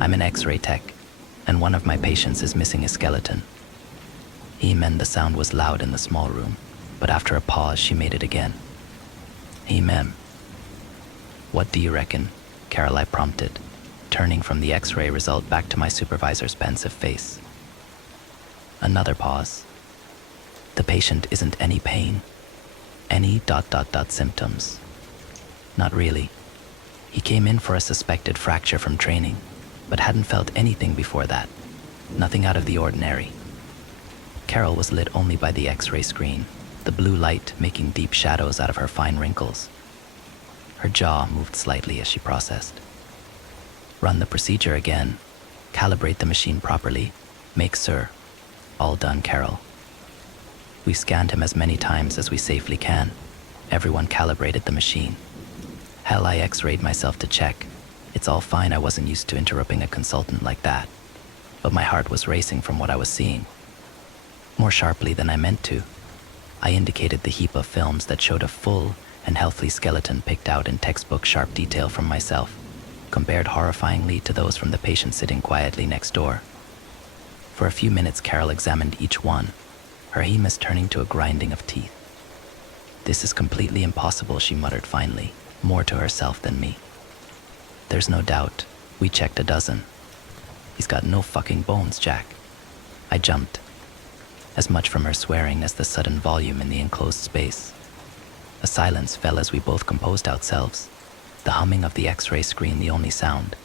I'm an X-ray tech, and one of my patients is missing a skeleton. And the sound was loud in the small room, but after a pause, she made it again. Ma'am. What do you reckon? Carol, I prompted, turning from the X-ray result back to my supervisor's pensive face. Another pause. The patient isn't any pain. Any ... symptoms. Not really. He came in for a suspected fracture from training, but hadn't felt anything before that. Nothing out of the ordinary. Carol was lit only by the X-ray screen, the blue light making deep shadows out of her fine wrinkles. Her jaw moved slightly as she processed. Run the procedure again. Calibrate the machine properly. Make sure. All done, Carol. We scanned him as many times as we safely can. Everyone calibrated the machine. Hell, I X-rayed myself to check. It's all fine, I wasn't used to interrupting a consultant like that. But my heart was racing from what I was seeing. More sharply than I meant to, I indicated the heap of films that showed a full and healthy skeleton picked out in textbook sharp detail from myself, compared horrifyingly to those from the patient sitting quietly next door. For a few minutes, Carol examined each one, her hemus turning to a grinding of teeth. This is completely impossible, she muttered finally, more to herself than me. There's no doubt. We checked a dozen. He's got no fucking bones, Jack. I jumped, as much from her swearing as the sudden volume in the enclosed space. A silence fell as we both composed ourselves, the humming of the X-ray screen the only sound.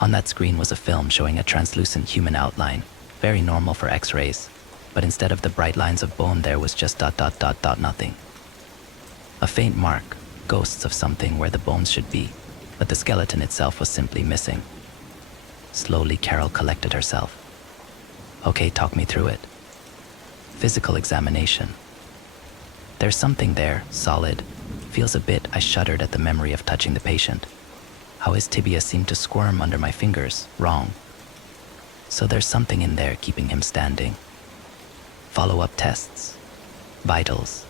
On that screen was a film showing a translucent human outline, very normal for X-rays, but instead of the bright lines of bone there was just ... nothing. A faint mark, ghosts of something where the bones should be, but the skeleton itself was simply missing. Slowly, Carol collected herself. Okay, talk me through it. Physical examination. There's something there, solid. Feels a bit, I shuddered at the memory of touching the patient. How his tibia seemed to squirm under my fingers, wrong. So there's something in there keeping him standing. Follow-up tests. Vitals.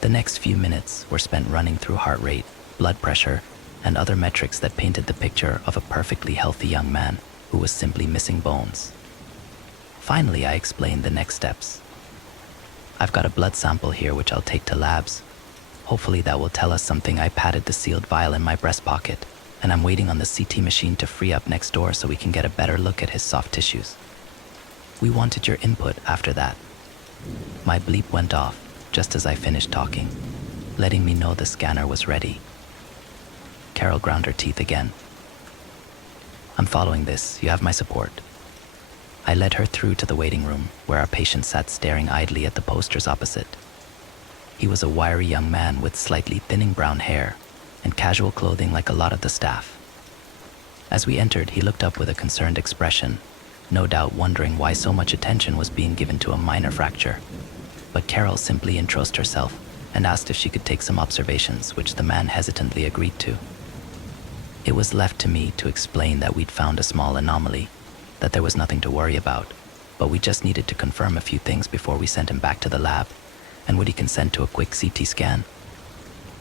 The next few minutes were spent running through heart rate, blood pressure, and other metrics that painted the picture of a perfectly healthy young man who was simply missing bones. Finally, I explained the next steps. I've got a blood sample here which I'll take to labs. Hopefully that will tell us something. I patted the sealed vial in my breast pocket, and I'm waiting on the CT machine to free up next door so we can get a better look at his soft tissues. We wanted your input after that. My bleep went off just as I finished talking, letting me know the scanner was ready. Carol ground her teeth again. I'm following this. You have my support. I led her through to the waiting room, where our patient sat staring idly at the posters opposite. He was a wiry young man with slightly thinning brown hair and casual clothing like a lot of the staff. As we entered, he looked up with a concerned expression, no doubt wondering why so much attention was being given to a minor fracture. But Carol simply introduced herself and asked if she could take some observations, which the man hesitantly agreed to. It was left to me to explain that we'd found a small anomaly, that there was nothing to worry about, but we just needed to confirm a few things before we sent him back to the lab, and would he consent to a quick CT scan?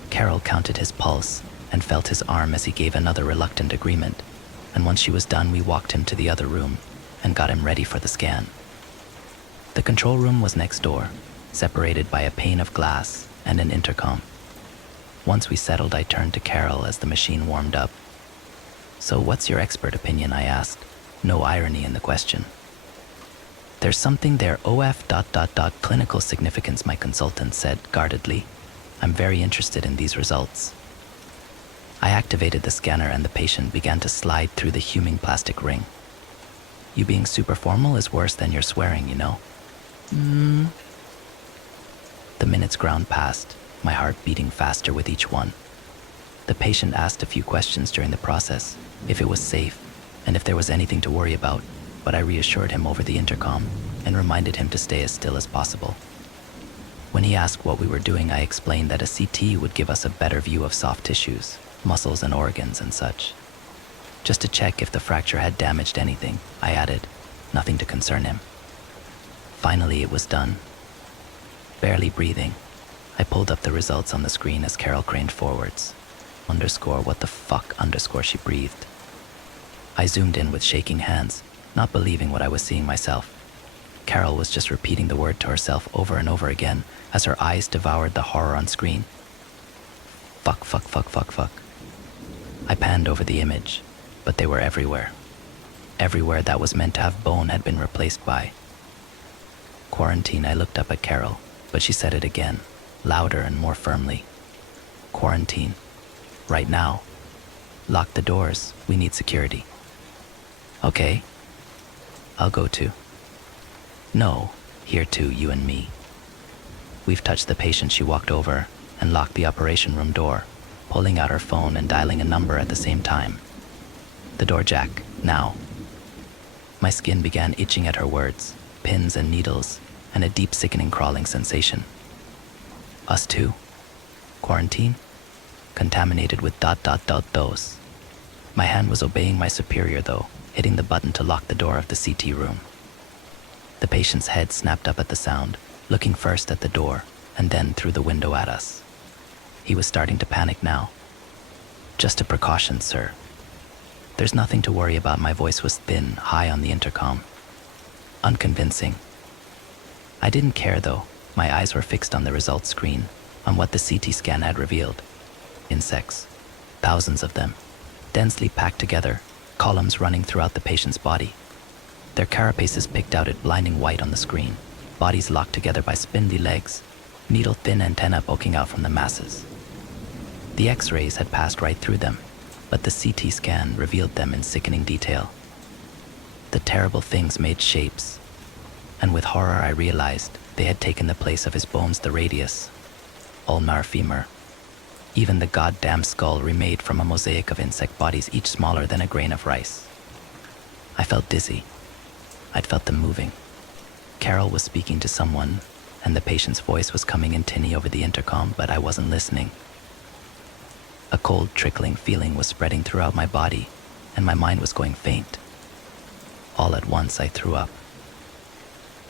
Carol counted his pulse and felt his arm as he gave another reluctant agreement, and once she was done, we walked him to the other room and got him ready for the scan. The control room was next door, separated by a pane of glass and an intercom. Once we settled, I turned to Carol as the machine warmed up. So what's your expert opinion, I asked, no irony in the question. There's something there, OF ... clinical significance, my consultant said guardedly. I'm very interested in these results. I activated the scanner and the patient began to slide through the huming plastic ring. You being super formal is worse than your swearing, you know. The minutes ground past, my heart beating faster with each one. The patient asked a few questions during the process, if it was safe, and if there was anything to worry about, but I reassured him over the intercom and reminded him to stay as still as possible. When he asked what we were doing, I explained that a CT would give us a better view of soft tissues, muscles and organs and such. Just to check if the fracture had damaged anything, I added, nothing to concern him. Finally, it was done. Barely breathing, I pulled up the results on the screen as Carol craned forwards. _what the fuck_, she breathed. I zoomed in with shaking hands, not believing what I was seeing myself. Carol was just repeating the word to herself over and over again as her eyes devoured the horror on screen. Fuck, fuck, fuck, fuck, fuck. I panned over the image, but they were everywhere. Everywhere that was meant to have bone had been replaced by quarantine. I looked up at Carol, but she said it again, louder and more firmly. Quarantine. Right now. Lock the doors. We need security. Okay. I'll go too. No. Here too, you and me. We've touched the patient. She walked over and locked the operation room door, pulling out her phone and dialing a number at the same time. The door, Jack. Now. My skin began itching at her words, pins and needles, and a deep sickening crawling sensation. Us too? Quarantine? Contaminated with ... those. My hand was obeying my superior though, hitting the button to lock the door of the CT room. The patient's head snapped up at the sound, looking first at the door and then through the window at us. He was starting to panic now. Just a precaution, sir. There's nothing to worry about. My voice was thin, high on the intercom. Unconvincing. I didn't care though. My eyes were fixed on the results screen, on what the CT scan had revealed. Insects. Thousands of them. Densely packed together, columns running throughout the patient's body. Their carapaces picked out at blinding white on the screen, bodies locked together by spindly legs, needle-thin antennae poking out from the masses. The X-rays had passed right through them, but the CT scan revealed them in sickening detail. The terrible things made shapes, and with horror I realized they had taken the place of his bones, the radius, ulnar femur. Even the goddamn skull remade from a mosaic of insect bodies, each smaller than a grain of rice. I felt dizzy. I'd felt them moving. Carol was speaking to someone, and the patient's voice was coming in tinny over the intercom, but I wasn't listening. A cold, trickling feeling was spreading throughout my body, and my mind was going faint. All at once, I threw up.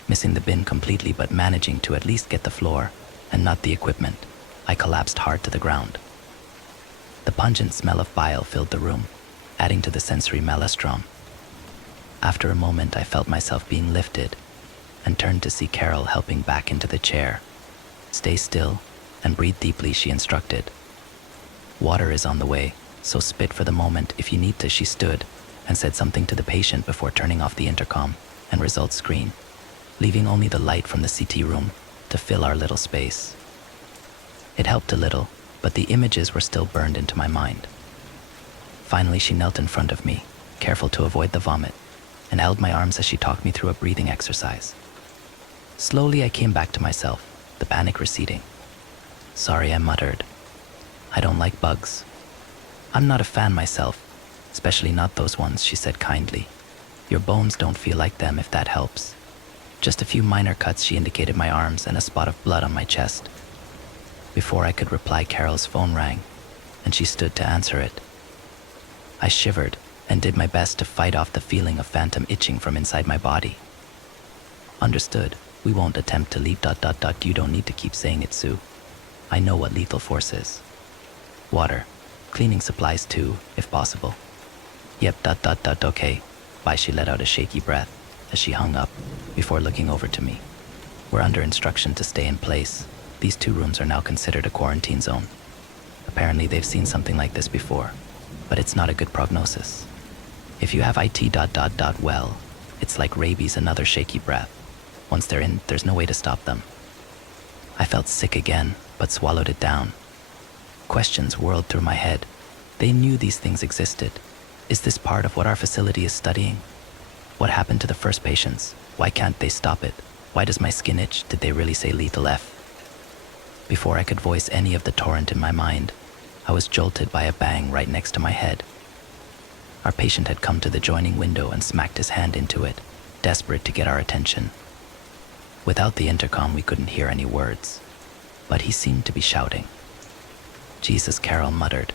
Missing the bin completely, but managing to at least get the floor, and not the equipment, I collapsed hard to the ground. The pungent smell of bile filled the room, adding to the sensory maelstrom. After a moment, I felt myself being lifted, and turned to see Carol helping back into the chair. Stay still, and breathe deeply, she instructed. Water is on the way, so spit for the moment if you need to. She stood and said something to the patient before turning off the intercom and results screen, leaving only the light from the CT room to fill our little space. It helped a little, but the images were still burned into my mind. Finally, she knelt in front of me, careful to avoid the vomit, and held my arms as she talked me through a breathing exercise. Slowly, I came back to myself, the panic receding. Sorry, I muttered. I don't like bugs. I'm not a fan myself, especially not those ones, she said kindly. Your bones don't feel like them, if that helps. Just a few minor cuts, she indicated my arms and a spot of blood on my chest. Before I could reply, Carol's phone rang, and she stood to answer it. I shivered and did my best to fight off the feeling of phantom itching from inside my body. Understood. We won't attempt to leave ... You don't need to keep saying it, Sue. I know what lethal force is. Water. Cleaning supplies too, if possible. Yep ... Okay. Bye. She let out a shaky breath as she hung up before looking over to me. We're under instruction to stay in place. These 2 rooms are now considered a quarantine zone. Apparently they've seen something like this before, but it's not a good prognosis. If you have IT ... Well, it's like rabies. Another shaky breath. Once they're in, there's no way to stop them. I felt sick again, but swallowed it down. Questions whirled through my head. They knew these things existed. Is this part of what our facility is studying? What happened to the first patients? Why can't they stop it? Why does my skin itch? Did they really say lethal F? Before I could voice any of the torrent in my mind, I was jolted by a bang right next to my head. Our patient had come to the joining window and smacked his hand into it, desperate to get our attention. Without the intercom, we couldn't hear any words, but he seemed to be shouting. Jesus, Carol muttered,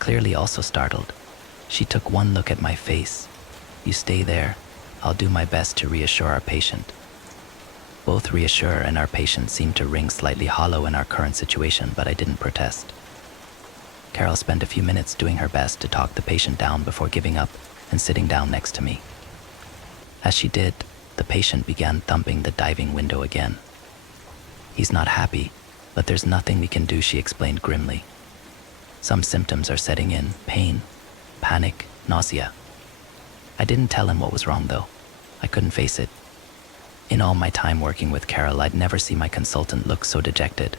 clearly also startled. She took one look at my face. You stay there. I'll do my best to reassure our patient. Both reassure and our patient seemed to ring slightly hollow in our current situation, but I didn't protest. Carol spent a few minutes doing her best to talk the patient down before giving up and sitting down next to me. As she did, the patient began thumping the diving window again. "He's not happy, but there's nothing we can do," she explained grimly. "Some symptoms are setting in: pain, panic, nausea." I didn't tell him what was wrong, though. I couldn't face it. In all my time working with Carol, I'd never seen my consultant look so dejected.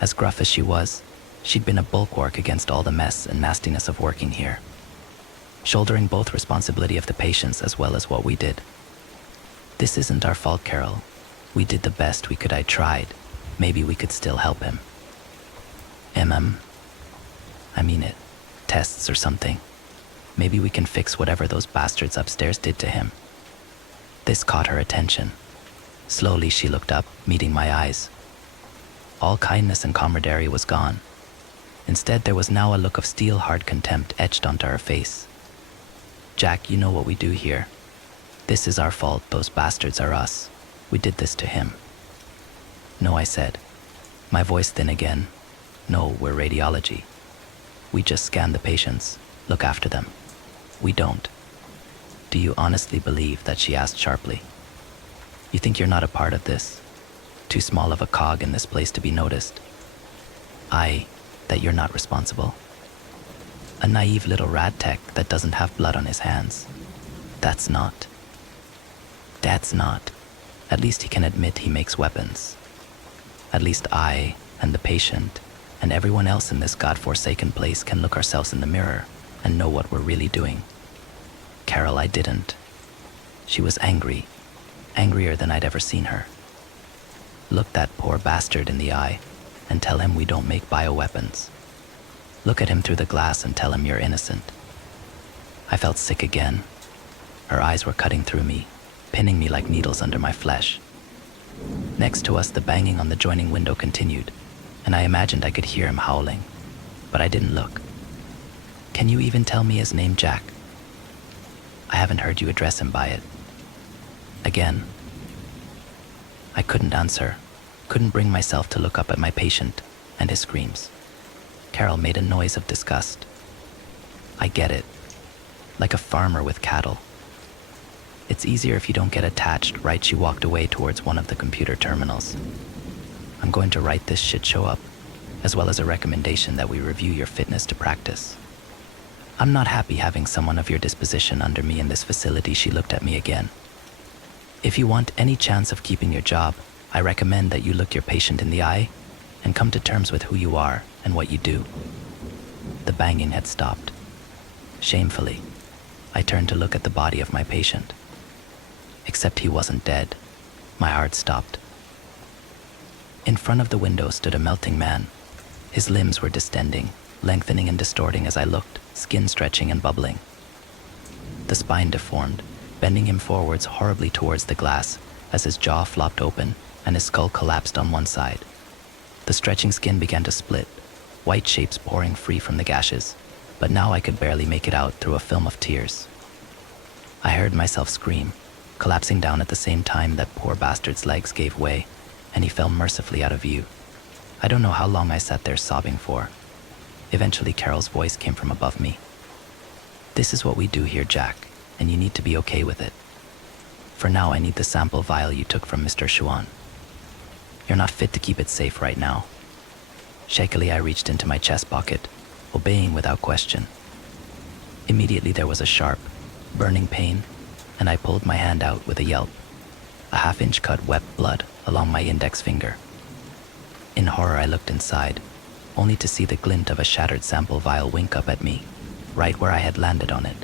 As gruff as she was, she'd been a bulwark against all the mess and nastiness of working here, shouldering both responsibility of the patients as well as what we did. "This isn't our fault, Carol. We did the best we could. I tried. Maybe we could still help him." I mean it. Tests or something. Maybe we can fix whatever those bastards upstairs did to him. This caught her attention. Slowly she looked up, meeting my eyes. All kindness and camaraderie was gone. Instead, there was now a look of steel-hard contempt etched onto her face. "Jack, you know what we do here. This is our fault. Those bastards are us. We did this to him." "No," I said, my voice thin again. "No, we're radiology. We just scan the patients, look after them. We don't." "Do you honestly believe that?" she asked sharply. "You think you're not a part of this? Too small of a cog in this place to be noticed? That you're not responsible? A naive little rad tech that doesn't have blood on his hands? That's not. Dad's not. At least he can admit he makes weapons. At least I, and the patient, and everyone else in this godforsaken place can look ourselves in the mirror and know what we're really doing. Carol, I didn't." She was angry, angrier than I'd ever seen her. "Look that poor bastard in the eye and tell him we don't make bioweapons. Look at him through the glass and tell him you're innocent." I felt sick again. Her eyes were cutting through me, pinning me like needles under my flesh. Next to us, the banging on the joining window continued, and I imagined I could hear him howling, but I didn't look. "Can you even tell me his name, Jack?" "I haven't heard you address him by it." Again. I couldn't answer, couldn't bring myself to look up at my patient and his screams. Carol made a noise of disgust. "I get it. Like a farmer with cattle. It's easier if you don't get attached," right? She walked away towards one of the computer terminals. "I'm going to write this shit show up, as well as a recommendation that we review your fitness to practice. I'm not happy having someone of your disposition under me in this facility." She looked at me again. "If you want any chance of keeping your job, I recommend that you look your patient in the eye and come to terms with who you are and what you do." The banging had stopped. Shamefully, I turned to look at the body of my patient. Except he wasn't dead. My heart stopped. In front of the window stood a melting man. His limbs were distending, lengthening and distorting as I looked, skin stretching and bubbling. The spine deformed, bending him forwards horribly towards the glass as his jaw flopped open and his skull collapsed on one side. The stretching skin began to split, white shapes pouring free from the gashes, but now I could barely make it out through a film of tears. I heard myself scream, collapsing down at the same time that poor bastard's legs gave way, and he fell mercifully out of view. I don't know how long I sat there sobbing for. Eventually, Carol's voice came from above me. "This is what we do here, Jack, and you need to be okay with it. For now, I need the sample vial you took from Mr. Chuan. You're not fit to keep it safe right now." Shakily, I reached into my chest pocket, obeying without question. Immediately, there was a sharp, burning pain, and I pulled my hand out with a yelp. A half-inch cut wept blood along my index finger. In horror, I looked inside, only to see the glint of a shattered sample vial wink up at me, right where I had landed on it.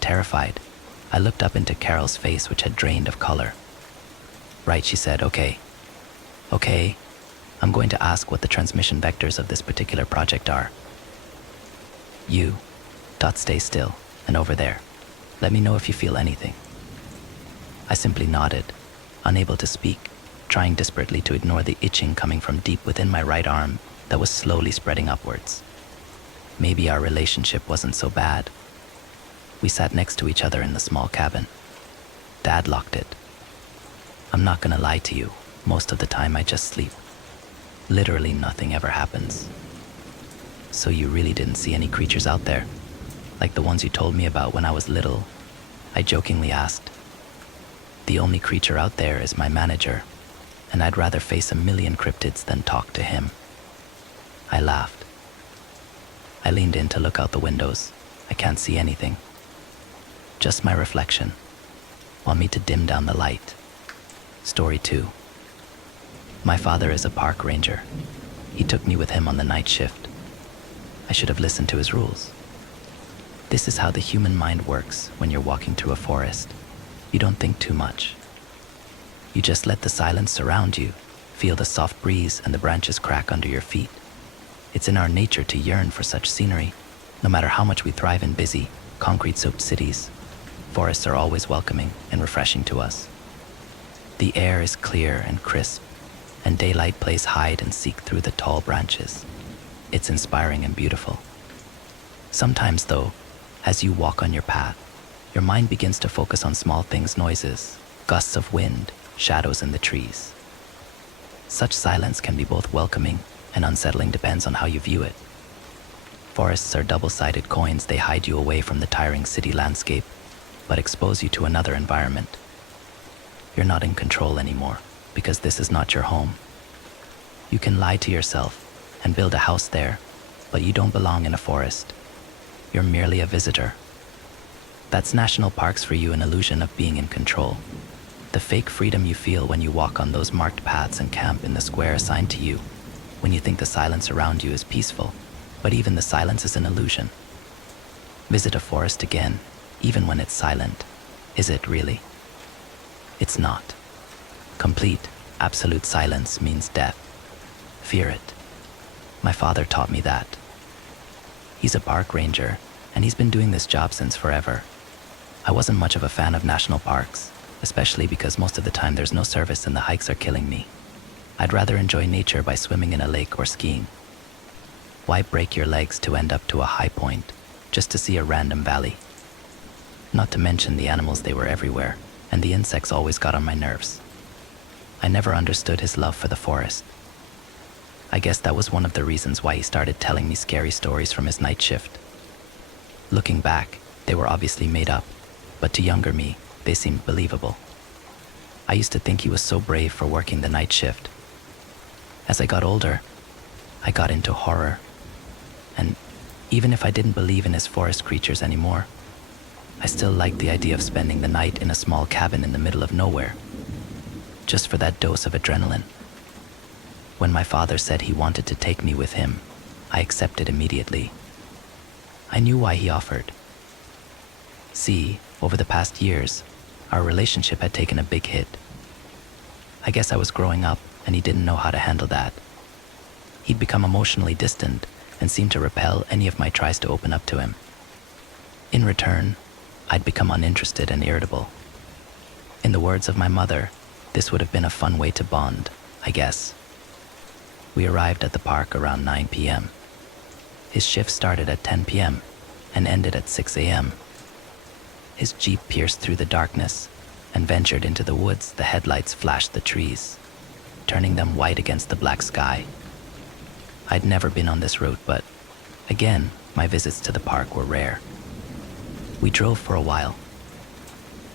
Terrified, I looked up into Carol's face, which had drained of color. "Right," she said. Okay, I'm going to ask what the transmission vectors of this particular project are. You. Stay still, and over there. Let me know if you feel anything." I simply nodded, unable to speak, trying desperately to ignore the itching coming from deep within my right arm that was slowly spreading upwards. Maybe our relationship wasn't so bad. We sat next to each other in the small cabin. Dad locked it. I'm not gonna lie to you, most of the time I just sleep. Literally nothing ever happens. "So you really didn't see any creatures out there?" Like the ones you told me about when I was little? I jokingly asked. The only creature out there is my manager, and I'd rather face a million cryptids than talk to him. I laughed. I leaned in to look out the windows. I can't see anything. Just my reflection. Want me to dim down the light? Story 2. My father is a park ranger. He took me with him on the night shift. I should have listened to his rules. This is how the human mind works when you're walking through a forest. You don't think too much. You just let the silence surround you, feel the soft breeze and the branches crack under your feet. It's in our nature to yearn for such scenery. No matter how much we thrive in busy, concrete-soaked cities, forests are always welcoming and refreshing to us. The air is clear and crisp, and daylight plays hide and seek through the tall branches. It's inspiring and beautiful. Sometimes, though, as you walk on your path, your mind begins to focus on small things, noises, gusts of wind, shadows in the trees. Such silence can be both welcoming and unsettling, depends on how you view it. Forests are double-sided coins. They hide you away from the tiring city landscape, but expose you to another environment. You're not in control anymore, because this is not your home. You can lie to yourself and build a house there, but you don't belong in a forest. You're merely a visitor. That's national parks for you, an illusion of being in control. The fake freedom you feel when you walk on those marked paths and camp in the square assigned to you, when you think the silence around you is peaceful, but even the silence is an illusion. Visit a forest again, even when it's silent. Is it really? It's not. Complete, absolute silence means death. Fear it. My father taught me that. He's a park ranger, and he's been doing this job since forever. I wasn't much of a fan of national parks, especially because most of the time there's no service and the hikes are killing me. I'd rather enjoy nature by swimming in a lake or skiing. Why break your legs to end up to a high point, just to see a random valley? Not to mention the animals, they were everywhere, and the insects always got on my nerves. I never understood his love for the forest. I guess that was one of the reasons why he started telling me scary stories from his night shift. Looking back, they were obviously made up, but to younger me, they seemed believable. I used to think he was so brave for working the night shift. As I got older, I got into horror. And even if I didn't believe in his forest creatures anymore, I still liked the idea of spending the night in a small cabin in the middle of nowhere, just for that dose of adrenaline. When my father said he wanted to take me with him, I accepted immediately. I knew why he offered. See, over the past years, our relationship had taken a big hit. I guess I was growing up and he didn't know how to handle that. He'd become emotionally distant and seemed to repel any of my tries to open up to him. In return, I'd become uninterested and irritable. In the words of my mother, this would have been a fun way to bond, I guess. We arrived at the park around 9 p.m. His shift started at 10 p.m. and ended at 6 a.m. His jeep pierced through the darkness and ventured into the woods. The headlights flashed the trees, turning them white against the black sky. I'd never been on this route, but again, my visits to the park were rare. We drove for a while.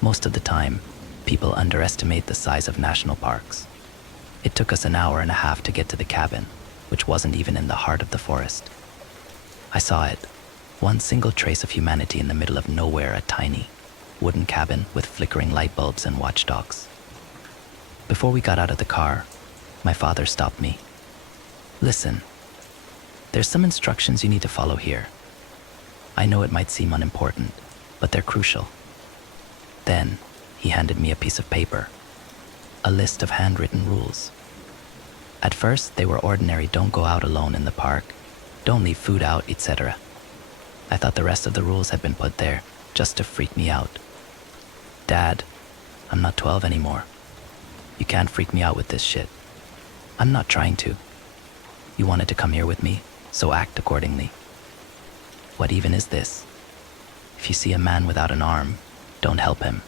Most of the time, people underestimate the size of national parks. It took us an hour and a half to get to the cabin, which wasn't even in the heart of the forest. I saw it, one single trace of humanity in the middle of nowhere, a tiny, wooden cabin with flickering light bulbs and watchdogs. Before we got out of the car, my father stopped me. Listen, there's some instructions you need to follow here. I know it might seem unimportant, but they're crucial. Then, he handed me a piece of paper, a list of handwritten rules. At first, they were ordinary: don't go out alone in the park, don't leave food out, etc. I thought the rest of the rules had been put there just to freak me out. Dad, I'm not 12 anymore. You can't freak me out with this shit. I'm not trying to. You wanted to come here with me, so act accordingly. What even is this? If you see a man without an arm, don't help him.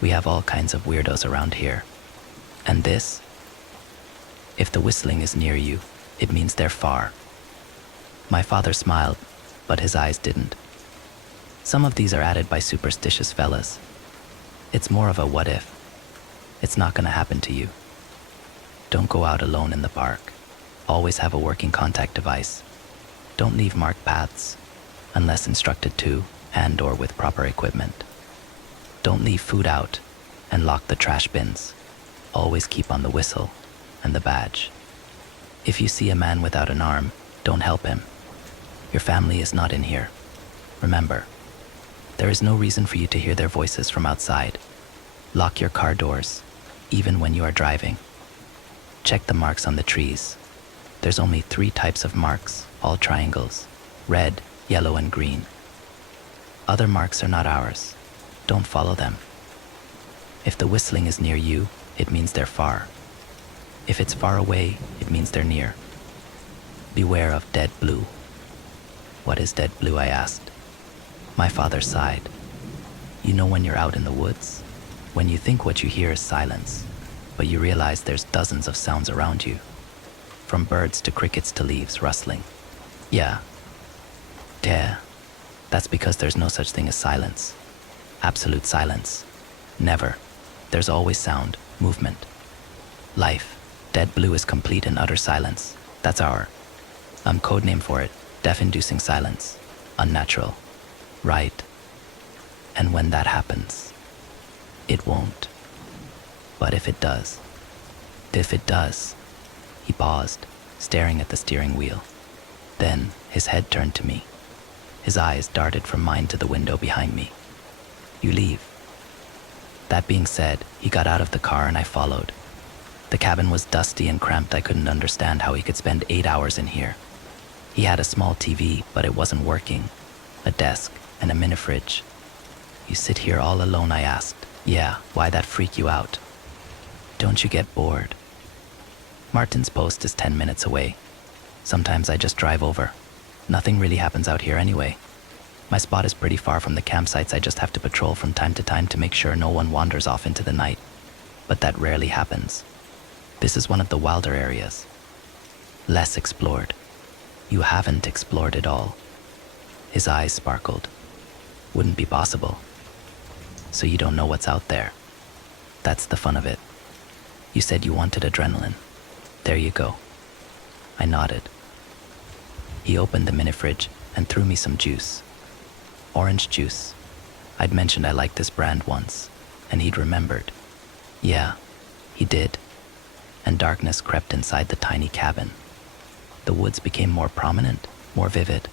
We have all kinds of weirdos around here. And this? If the whistling is near you, it means they're far. My father smiled, but his eyes didn't. Some of these are added by superstitious fellas. It's more of a what if. It's not gonna happen to you. Don't go out alone in the park. Always have a working contact device. Don't leave marked paths, unless instructed to and/or with proper equipment. Don't leave food out and lock the trash bins. Always keep on the whistle and the badge. If you see a man without an arm, don't help him. Your family is not in here. Remember, there is no reason for you to hear their voices from outside. Lock your car doors, even when you are driving. Check the marks on the trees. There's only 3 types of marks, all triangles: red, yellow, and green. Other marks are not ours. Don't follow them. If the whistling is near you, it means they're far. If it's far away, it means they're near. Beware of dead blue. What is dead blue, I asked. My father sighed. You know when you're out in the woods? When you think what you hear is silence, but you realize there's dozens of sounds around you. From birds to crickets to leaves rustling. Yeah. That's because there's no such thing as silence. Absolute silence. Never. There's always sound, movement. Life. Dead blue is complete and utter silence. That's our code name for it. Death-inducing silence. Unnatural. Right. And when that happens, it won't. But if it does, he paused, staring at the steering wheel. Then his head turned to me. His eyes darted from mine to the window behind me. You leave. That being said, he got out of the car and I followed. The cabin was dusty and cramped. I couldn't understand how he could spend 8 hours in here. He had a small TV, but it wasn't working. A desk and a mini-fridge. You sit here all alone, I asked. Yeah, why that freak you out? Don't you get bored? Martin's post is 10 minutes away. Sometimes I just drive over. Nothing really happens out here anyway. My spot is pretty far from the campsites. I just have to patrol from time to time to make sure no one wanders off into the night. But that rarely happens. This is one of the wilder areas. Less explored. You haven't explored it all. His eyes sparkled. Wouldn't be possible. So you don't know what's out there. That's the fun of it. You said you wanted adrenaline. There you go. I nodded. He opened the mini-fridge and threw me some juice. Orange juice. I'd mentioned I liked this brand once, and he'd remembered. Yeah, he did. And darkness crept inside the tiny cabin. The woods became more prominent, more vivid.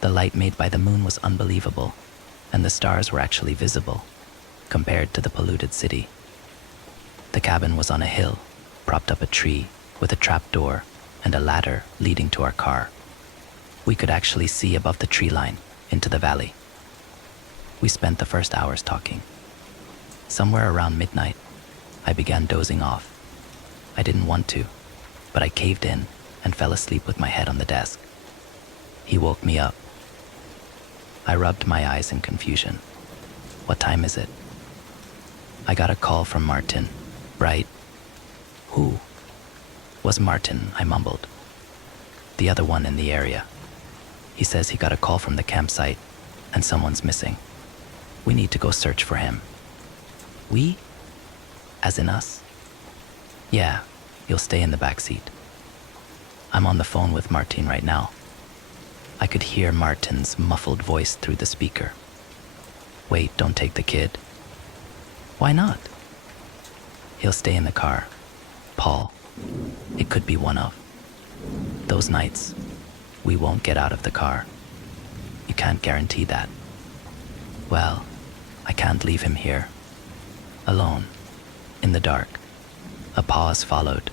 The light made by the moon was unbelievable, and the stars were actually visible, compared to the polluted city. The cabin was on a hill, propped up a tree, with a trap door and a ladder leading to our car. We could actually see above the tree line, into the valley. We spent the first hours talking. Somewhere around midnight, I began dozing off. I didn't want to, but I caved in and fell asleep with my head on the desk. He woke me up. I rubbed my eyes in confusion. What time is it? I got a call from Martin. Right? Who? Was Martin, I mumbled. The other one in the area. He says he got a call from the campsite and someone's missing. We need to go search for him. We? As in us? Yeah, you'll stay in the back seat. I'm on the phone with Martin right now. I could hear Martin's muffled voice through the speaker. Wait, don't take the kid. Why not? He'll stay in the car. Paul, it could be one of those nights. We won't get out of the car. You can't guarantee that. Well, I can't leave him here. Alone. In the dark. A pause followed.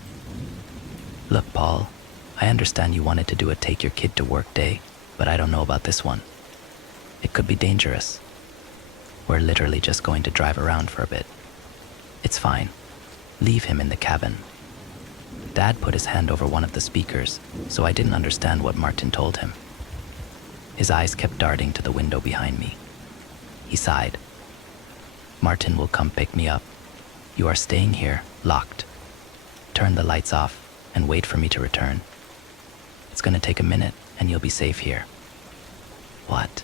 Look, Paul, I understand you wanted to do a take your kid to work day, but I don't know about this one. It could be dangerous. We're literally just going to drive around for a bit. It's fine. Leave him in the cabin. Dad put his hand over one of the speakers, so I didn't understand what Martin told him. His eyes kept darting to the window behind me. He sighed. Martin will come pick me up. You are staying here, locked. Turn the lights off and wait for me to return. It's gonna take a minute and you'll be safe here. What?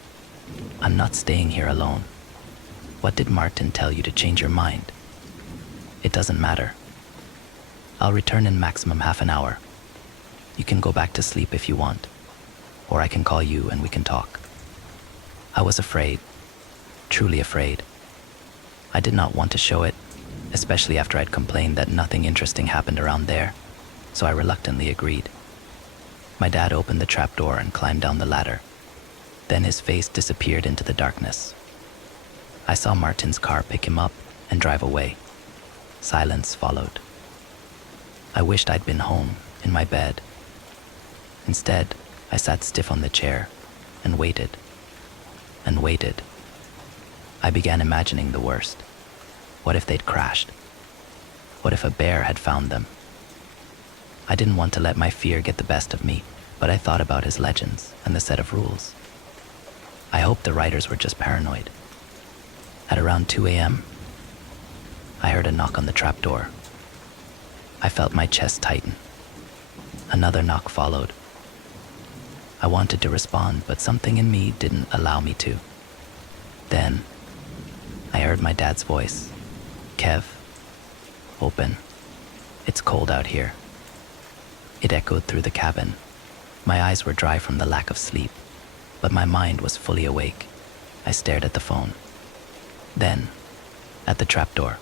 I'm not staying here alone. What did Martin tell you to change your mind? It doesn't matter. I'll return in maximum half an hour. You can go back to sleep if you want, or I can call you and we can talk. I was afraid, truly afraid. I did not want to show it, especially after I'd complained that nothing interesting happened around there, so I reluctantly agreed. My dad opened the trapdoor and climbed down the ladder. Then his face disappeared into the darkness. I saw Martin's car pick him up and drive away. Silence followed. I wished I'd been home, in my bed. Instead, I sat stiff on the chair and waited and waited. I began imagining the worst. What if they'd crashed? What if a bear had found them? I didn't want to let my fear get the best of me, but I thought about his legends and the set of rules. I hoped the writers were just paranoid. At around 2 a.m., I heard a knock on the trapdoor. I felt my chest tighten. Another knock followed. I wanted to respond, but something in me didn't allow me to. Then, I heard my dad's voice. Kev, open. It's cold out here. It echoed through the cabin. My eyes were dry from the lack of sleep, but my mind was fully awake. I stared at the phone. Then, at the trapdoor.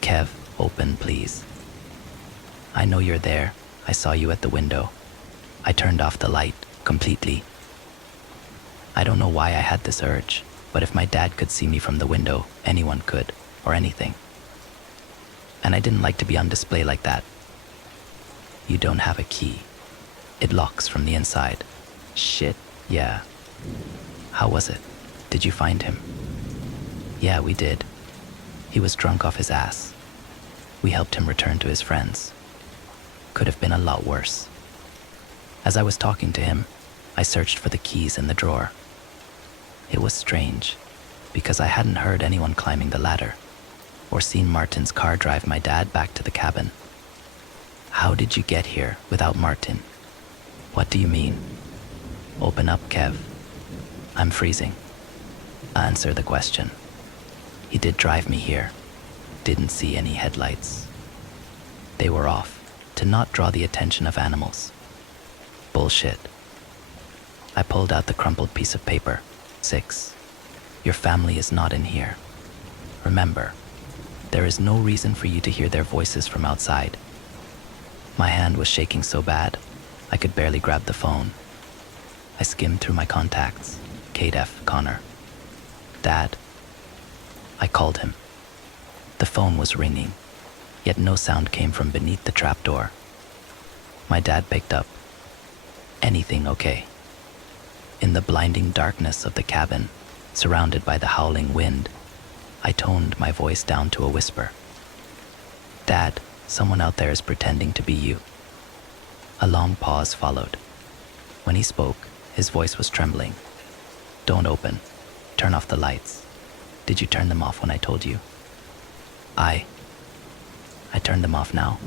Kev, open, please. I know you're there. I saw you at the window. I turned off the light completely. I don't know why I had this urge, but if my dad could see me from the window, anyone could, or anything. And I didn't like to be on display like that. You don't have a key. It locks from the inside. Shit, yeah. How was it? Did you find him? Yeah, we did. He was drunk off his ass. We helped him return to his friends. Could have been a lot worse. As I was talking to him, I searched for the keys in the drawer. It was strange, because I hadn't heard anyone climbing the ladder, or seen Martin's car drive my dad back to the cabin. How did you get here without Martin? What do you mean? Open up, Kev. I'm freezing. Answer the question. He did drive me here. Didn't see any headlights. They were off, to not draw the attention of animals. Bullshit. I pulled out the crumpled piece of paper. 6. Your family is not in here. Remember, there is no reason for you to hear their voices from outside. My hand was shaking so bad, I could barely grab the phone. I skimmed through my contacts. Kate F. Connor. Dad. I called him. The phone was ringing, yet no sound came from beneath the trapdoor. My dad picked up. Anything okay? In the blinding darkness of the cabin, surrounded by the howling wind, I toned my voice down to a whisper. Dad, someone out there is pretending to be you. A long pause followed. When he spoke, his voice was trembling. Don't open. Turn off the lights. Did you turn them off when I told you? I turned them off now.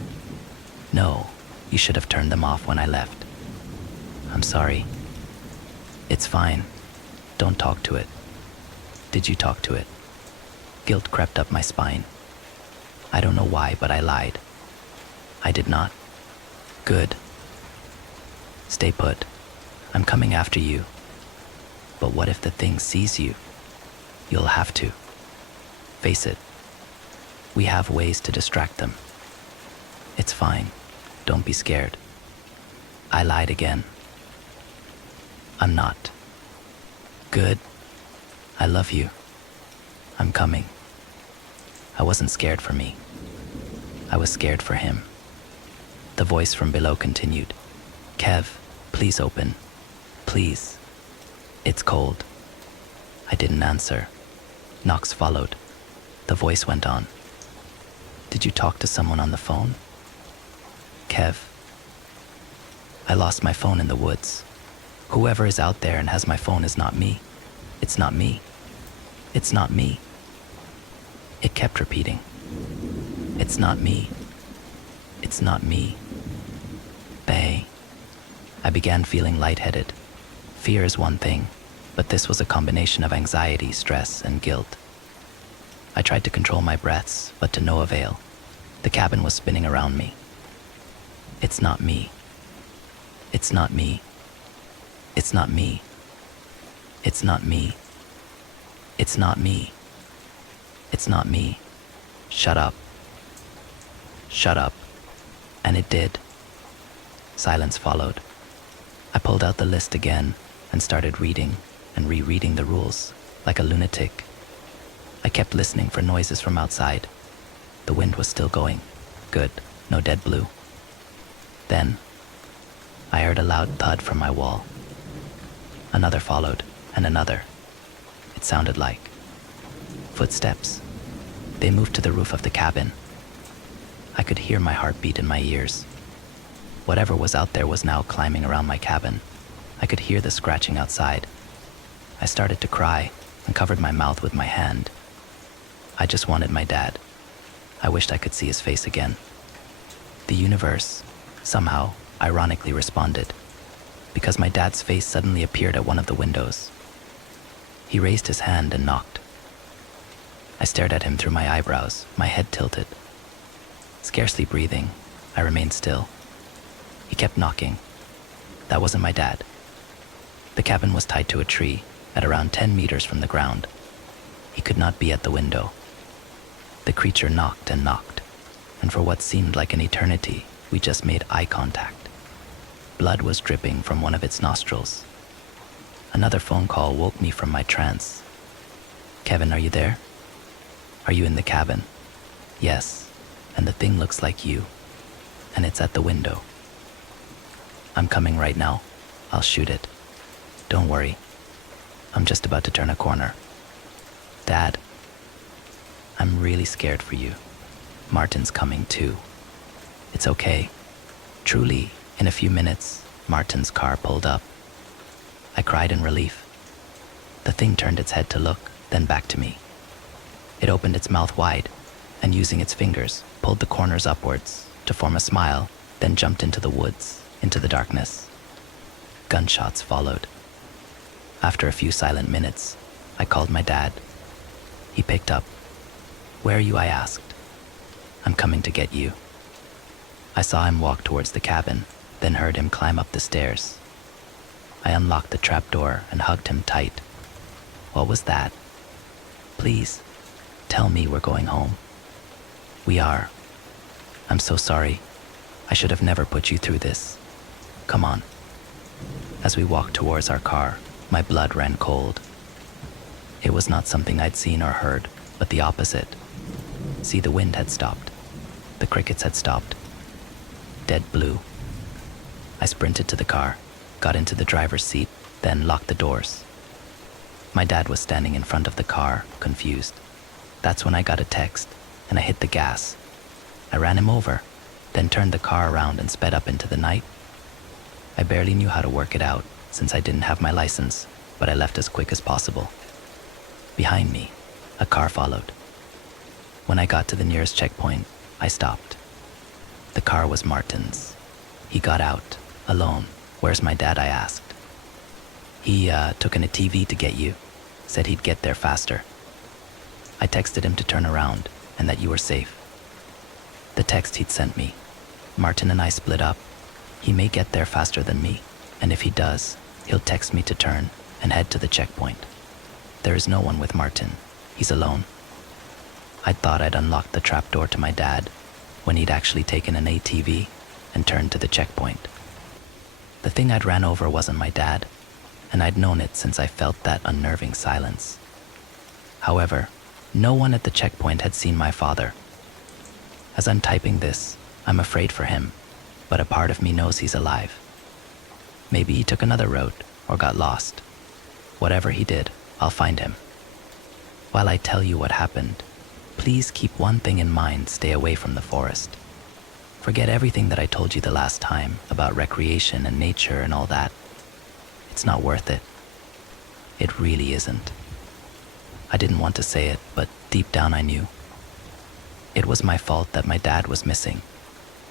No, you should have turned them off when I left. I'm sorry. It's fine. Don't talk to it. Did you talk to it? Guilt crept up my spine. I don't know why, but I lied. I did not. Good. Stay put. I'm coming after you. But what if the thing sees you? You'll have to. Face it. We have ways to distract them. It's fine. Don't be scared. I lied again. I'm not. Good. I love you. I'm coming. I wasn't scared for me. I was scared for him. The voice from below continued. Kev, please open. Please. It's cold. I didn't answer. Knocks followed. The voice went on. Did you talk to someone on the phone? Kev. I lost my phone in the woods. Whoever is out there and has my phone is not me. It's not me. It's not me. It kept repeating. It's not me. It's not me. They. I began feeling lightheaded. Fear is one thing, but this was a combination of anxiety, stress, and guilt. I tried to control my breaths, but to no avail. The cabin was spinning around me. It's not me. It's not me. It's not me. It's not me. It's not me. It's not me. Shut up. Shut up. And it did. Silence followed. I pulled out the list again and started reading and rereading the rules like a lunatic. I kept listening for noises from outside. The wind was still going. Good, no dead blue. Then, I heard a loud thud from my wall. Another followed, and another. It sounded like footsteps. They moved to the roof of the cabin. I could hear my heartbeat in my ears. Whatever was out there was now climbing around my cabin. I could hear the scratching outside. I started to cry and covered my mouth with my hand. I just wanted my dad. I wished I could see his face again. The universe, somehow, ironically responded, because my dad's face suddenly appeared at one of the windows. He raised his hand and knocked. I stared at him through my eyebrows, my head tilted. Scarcely breathing, I remained still. He kept knocking. That wasn't my dad. The cabin was tied to a tree at around 10 meters from the ground. He could not be at the window. The creature knocked and knocked, and for what seemed like an eternity, we just made eye contact. Blood was dripping from one of its nostrils. Another phone call woke me from my trance. Kevin, are you there? Are you in the cabin? Yes, and the thing looks like you, and it's at the window. I'm coming right now. I'll shoot it. Don't worry. I'm just about to turn a corner. Dad, I'm really scared for you. Martin's coming too. It's okay. Truly, in a few minutes, Martin's car pulled up. I cried in relief. The thing turned its head to look, then back to me. It opened its mouth wide, and using its fingers, pulled the corners upwards to form a smile, then jumped into the woods, into the darkness. Gunshots followed. After a few silent minutes, I called my dad. He picked up. Where are you? I asked. I'm coming to get you. I saw him walk towards the cabin, then heard him climb up the stairs. I unlocked the trapdoor and hugged him tight. What was that? Please, tell me we're going home. We are. I'm so sorry. I should have never put you through this. Come on. As we walked towards our car, my blood ran cold. It was not something I'd seen or heard, but the opposite. See, the wind had stopped. The crickets had stopped. Dead blue. I sprinted to the car, got into the driver's seat, then locked the doors. My dad was standing in front of the car, confused. That's when I got a text, and I hit the gas. I ran him over, then turned the car around and sped up into the night. I barely knew how to work it out, since I didn't have my license, but I left as quick as possible. Behind me, a car followed. When I got to the nearest checkpoint, I stopped. The car was Martin's. He got out, alone. Where's my dad? I asked. He took an ATV to get you, said he'd get there faster. I texted him to turn around and that you were safe. The text he'd sent me. Martin and I split up. He may get there faster than me, and if he does, he'll text me to turn and head to the checkpoint. There is no one with Martin. He's alone. I thought I'd unlocked the trapdoor to my dad when he'd actually taken an ATV and turned to the checkpoint. The thing I'd ran over wasn't my dad, and I'd known it since I felt that unnerving silence. However, no one at the checkpoint had seen my father. As I'm typing this, I'm afraid for him, but a part of me knows he's alive. Maybe he took another road or got lost. Whatever he did, I'll find him. While I tell you what happened, please keep one thing in mind: stay away from the forest. Forget everything that I told you the last time about recreation and nature and all that. It's not worth it. It really isn't. I didn't want to say it, but deep down I knew. It was my fault that my dad was missing.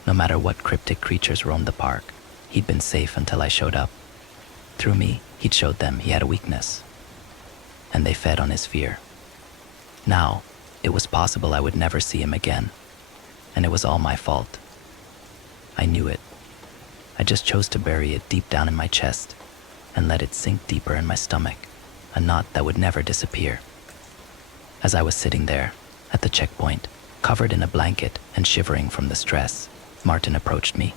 No matter what cryptic creatures roamed the park, he'd been safe until I showed up. Through me, he'd showed them he had a weakness, and they fed on his fear. Now, it was possible I would never see him again, and it was all my fault. I knew it. I just chose to bury it deep down in my chest and let it sink deeper in my stomach, a knot that would never disappear. As I was sitting there, at the checkpoint, covered in a blanket and shivering from the stress, Martin approached me.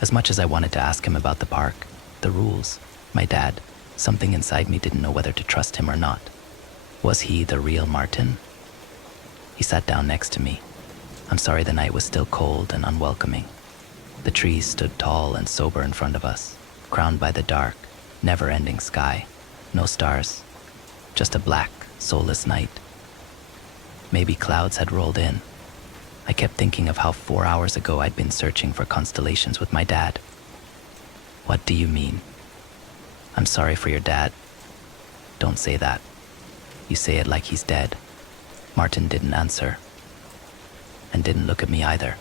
As much as I wanted to ask him about the park, the rules, my dad, something inside me didn't know whether to trust him or not. Was he the real Martin? He sat down next to me. I'm sorry the night was still cold and unwelcoming. The trees stood tall and sober in front of us, crowned by the dark, never-ending sky. No stars, just a black, soulless night. Maybe clouds had rolled in. I kept thinking of how 4 hours ago I'd been searching for constellations with my dad. What do you mean? I'm sorry for your dad. Don't say that. You say it like he's dead. Martin didn't answer, and didn't look at me either.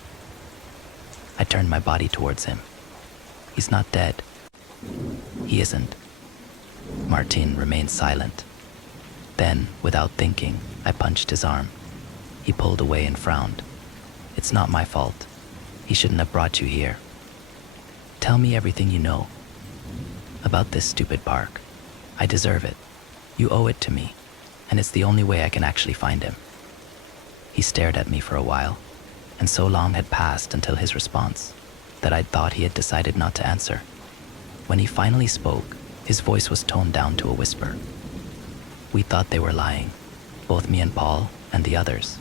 I turned my body towards him. He's not dead. He isn't. Martin remained silent. Then, without thinking, I punched his arm. He pulled away and frowned. It's not my fault. He shouldn't have brought you here. Tell me everything you know about this stupid park. I deserve it. You owe it to me, and it's the only way I can actually find him. He stared at me for a while, and so long had passed until his response that I'd thought he had decided not to answer. When he finally spoke, his voice was toned down to a whisper. We thought they were lying, both me and Paul and the others.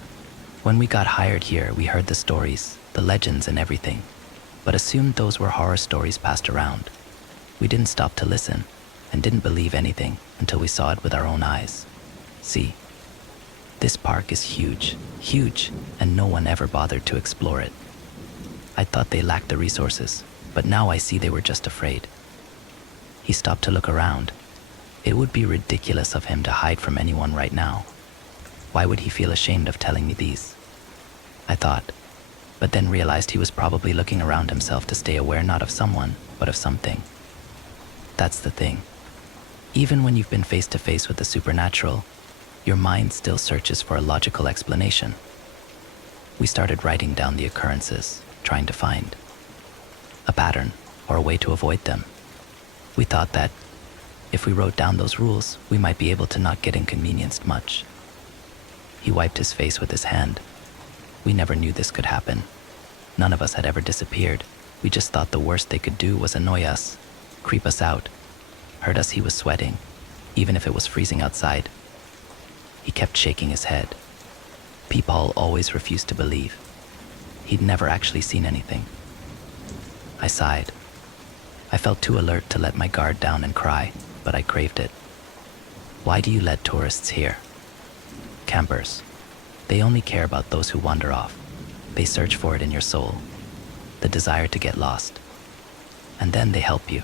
When we got hired here, we heard the stories, the legends and everything, but assumed those were horror stories passed around. We didn't stop to listen and didn't believe anything until we saw it with our own eyes. See, this park is huge, huge, and no one ever bothered to explore it. I thought they lacked the resources, but now I see they were just afraid. He stopped to look around. It would be ridiculous of him to hide from anyone right now. Why would he feel ashamed of telling me these? I thought, but then realized he was probably looking around himself to stay aware not of someone, but of something. That's the thing. Even when you've been face to face with the supernatural, your mind still searches for a logical explanation. We started writing down the occurrences, trying to find a pattern or a way to avoid them. We thought that if we wrote down those rules, we might be able to not get inconvenienced much. He wiped his face with his hand. We never knew this could happen. None of us had ever disappeared. We just thought the worst they could do was annoy us, creep us out, hurt us. He was sweating, even if it was freezing outside. He kept shaking his head. Paul always refused to believe. He'd never actually seen anything. I sighed. I felt too alert to let my guard down and cry, but I craved it. Why do you let tourists here? Campers. They only care about those who wander off. They search for it in your soul, the desire to get lost. And then they help you.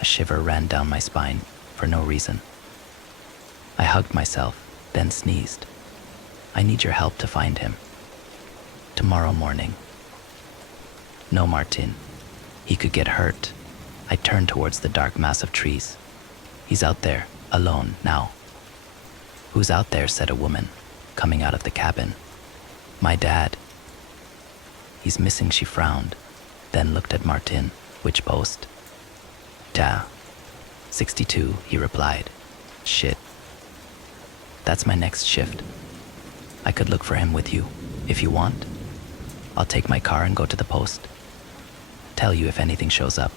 A shiver ran down my spine for no reason. I hugged myself, then sneezed. I need your help to find him. Tomorrow morning. No, Martin. He could get hurt. I turned towards the dark mass of trees. He's out there, alone, now. Who's out there? Said a woman, coming out of the cabin. My dad. He's missing, she frowned, then looked at Martin. Which post? 62, he replied. Shit. That's my next shift. I could look for him with you, if you want. I'll take my car and go to the post. Tell you if anything shows up.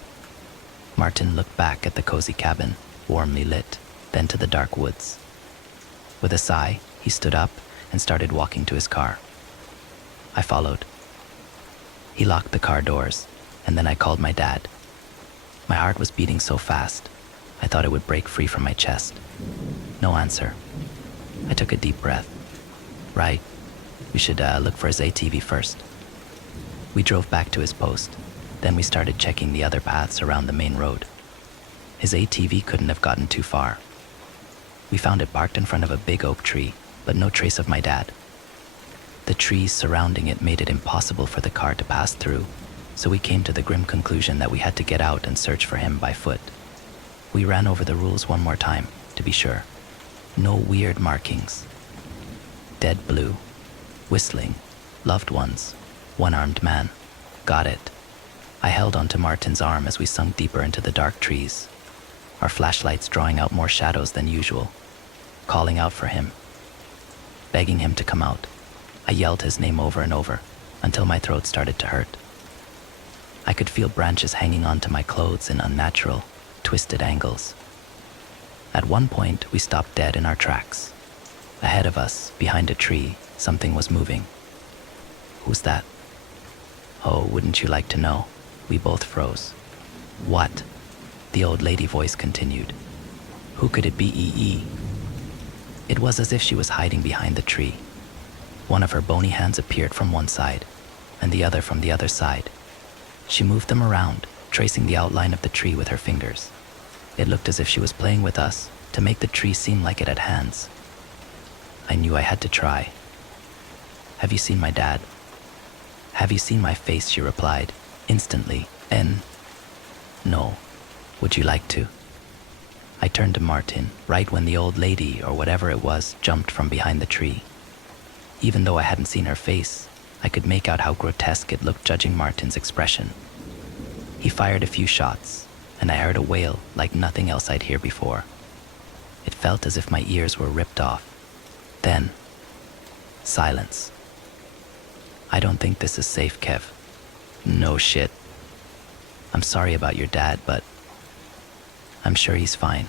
Martin looked back at the cozy cabin, warmly lit, then to the dark woods. With a sigh, he stood up and started walking to his car. I followed. He locked the car doors, and then I called my dad. My heart was beating so fast, I thought it would break free from my chest. No answer. I took a deep breath. Right, we should look for his ATV first. We drove back to his post. Then we started checking the other paths around the main road. His ATV couldn't have gotten too far. We found it parked in front of a big oak tree, but no trace of my dad. The trees surrounding it made it impossible for the car to pass through, so we came to the grim conclusion that we had to get out and search for him by foot. We ran over the rules one more time, to be sure. No weird markings. Dead blue. Whistling. Loved ones. One-armed man. Got it. I held onto Martin's arm as we sunk deeper into the dark trees, our flashlights drawing out more shadows than usual, calling out for him, begging him to come out. I yelled his name over and over until my throat started to hurt. I could feel branches hanging onto my clothes in unnatural, twisted angles. At one point, we stopped dead in our tracks. Ahead of us, behind a tree, something was moving. Who's that? Oh, wouldn't you like to know? We both froze. What? The old lady voice continued. Who could it be, EE? It was as if she was hiding behind the tree. One of her bony hands appeared from one side, and the other from the other side. She moved them around, tracing the outline of the tree with her fingers. It looked as if she was playing with us to make the tree seem like it had hands. I knew I had to try. Have you seen my dad? Have you seen my face? She replied, instantly. No. Would you like to? I turned to Martin, right when the old lady, or whatever it was, jumped from behind the tree. Even though I hadn't seen her face, I could make out how grotesque it looked judging Martin's expression. He fired a few shots, and I heard a wail like nothing else I'd hear before. It felt as if my ears were ripped off. Then, silence. I don't think this is safe, Kev. No shit. I'm sorry about your dad, but I'm sure he's fine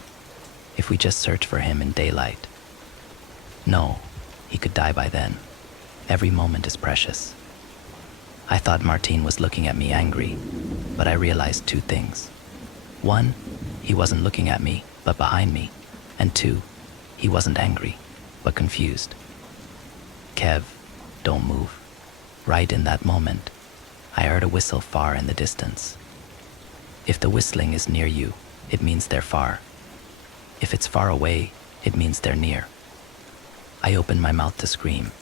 if we just search for him in daylight. No, he could die by then. Every moment is precious. I thought Martin was looking at me angry, but I realized two things. One, he wasn't looking at me, but behind me. And two, he wasn't angry, but confused. Kev, don't move. Right in that moment, I heard a whistle far in the distance. If the whistling is near you, it means they're far. If it's far away, it means they're near. I opened my mouth to scream,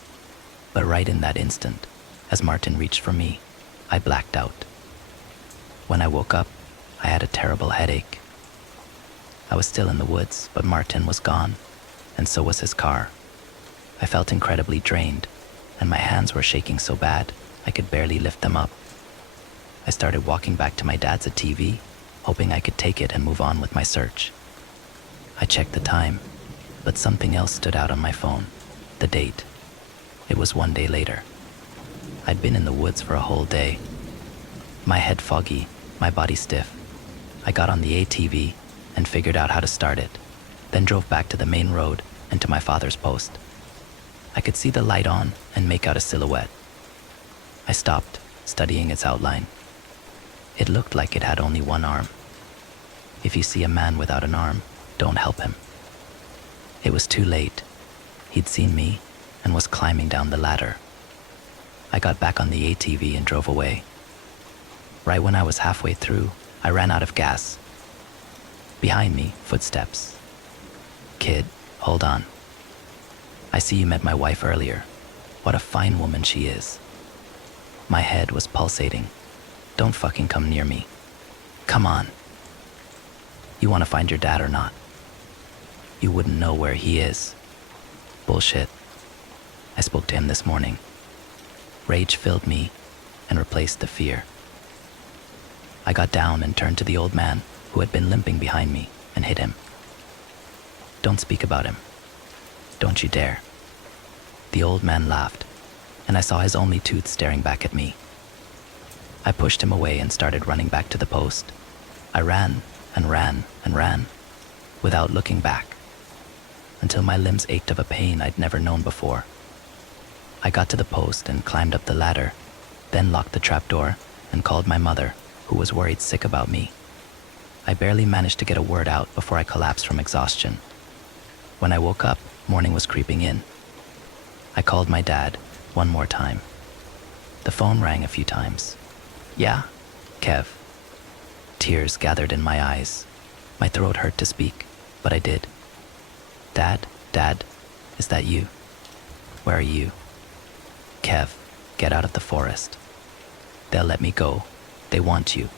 but right in that instant, as Martin reached for me, I blacked out. When I woke up, I had a terrible headache. I was still in the woods, but Martin was gone, and so was his car. I felt incredibly drained, and my hands were shaking so bad I could barely lift them up. I started walking back to my dad's TV, hoping I could take it and move on with my search. I checked the time, but something else stood out on my phone, the date. It was 1 day later. I'd been in the woods for a whole day. My head foggy, my body stiff. I got on the ATV and figured out how to start it, then drove back to the main road and to my father's post. I could see the light on and make out a silhouette. I stopped, studying its outline. It looked like it had only one arm. If you see a man without an arm, don't help him. It was too late. He'd seen me and was climbing down the ladder. I got back on the ATV and drove away. Right when I was halfway through, I ran out of gas. Behind me, footsteps. Kid, hold on. I see you met my wife earlier. What a fine woman she is. My head was pulsating. Don't fucking come near me. Come on. You want to find your dad or not? You wouldn't know where he is. Bullshit. I spoke to him this morning. Rage filled me and replaced the fear. I got down and turned to the old man who had been limping behind me and hit him. Don't speak about him. Don't you dare. The old man laughed, and I saw his only tooth staring back at me. I pushed him away and started running back to the post. I ran and ran and ran, without looking back, until my limbs ached of a pain I'd never known before. I got to the post and climbed up the ladder, then locked the trapdoor and called my mother, who was worried sick about me. I barely managed to get a word out before I collapsed from exhaustion. When I woke up, morning was creeping in. I called my dad one more time. The phone rang a few times. Yeah, Kev. Tears gathered in my eyes. My throat hurt to speak, but I did. Dad, is that you? Where are you? Kev, get out of the forest. They'll let me go. They want you.